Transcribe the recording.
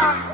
Bye.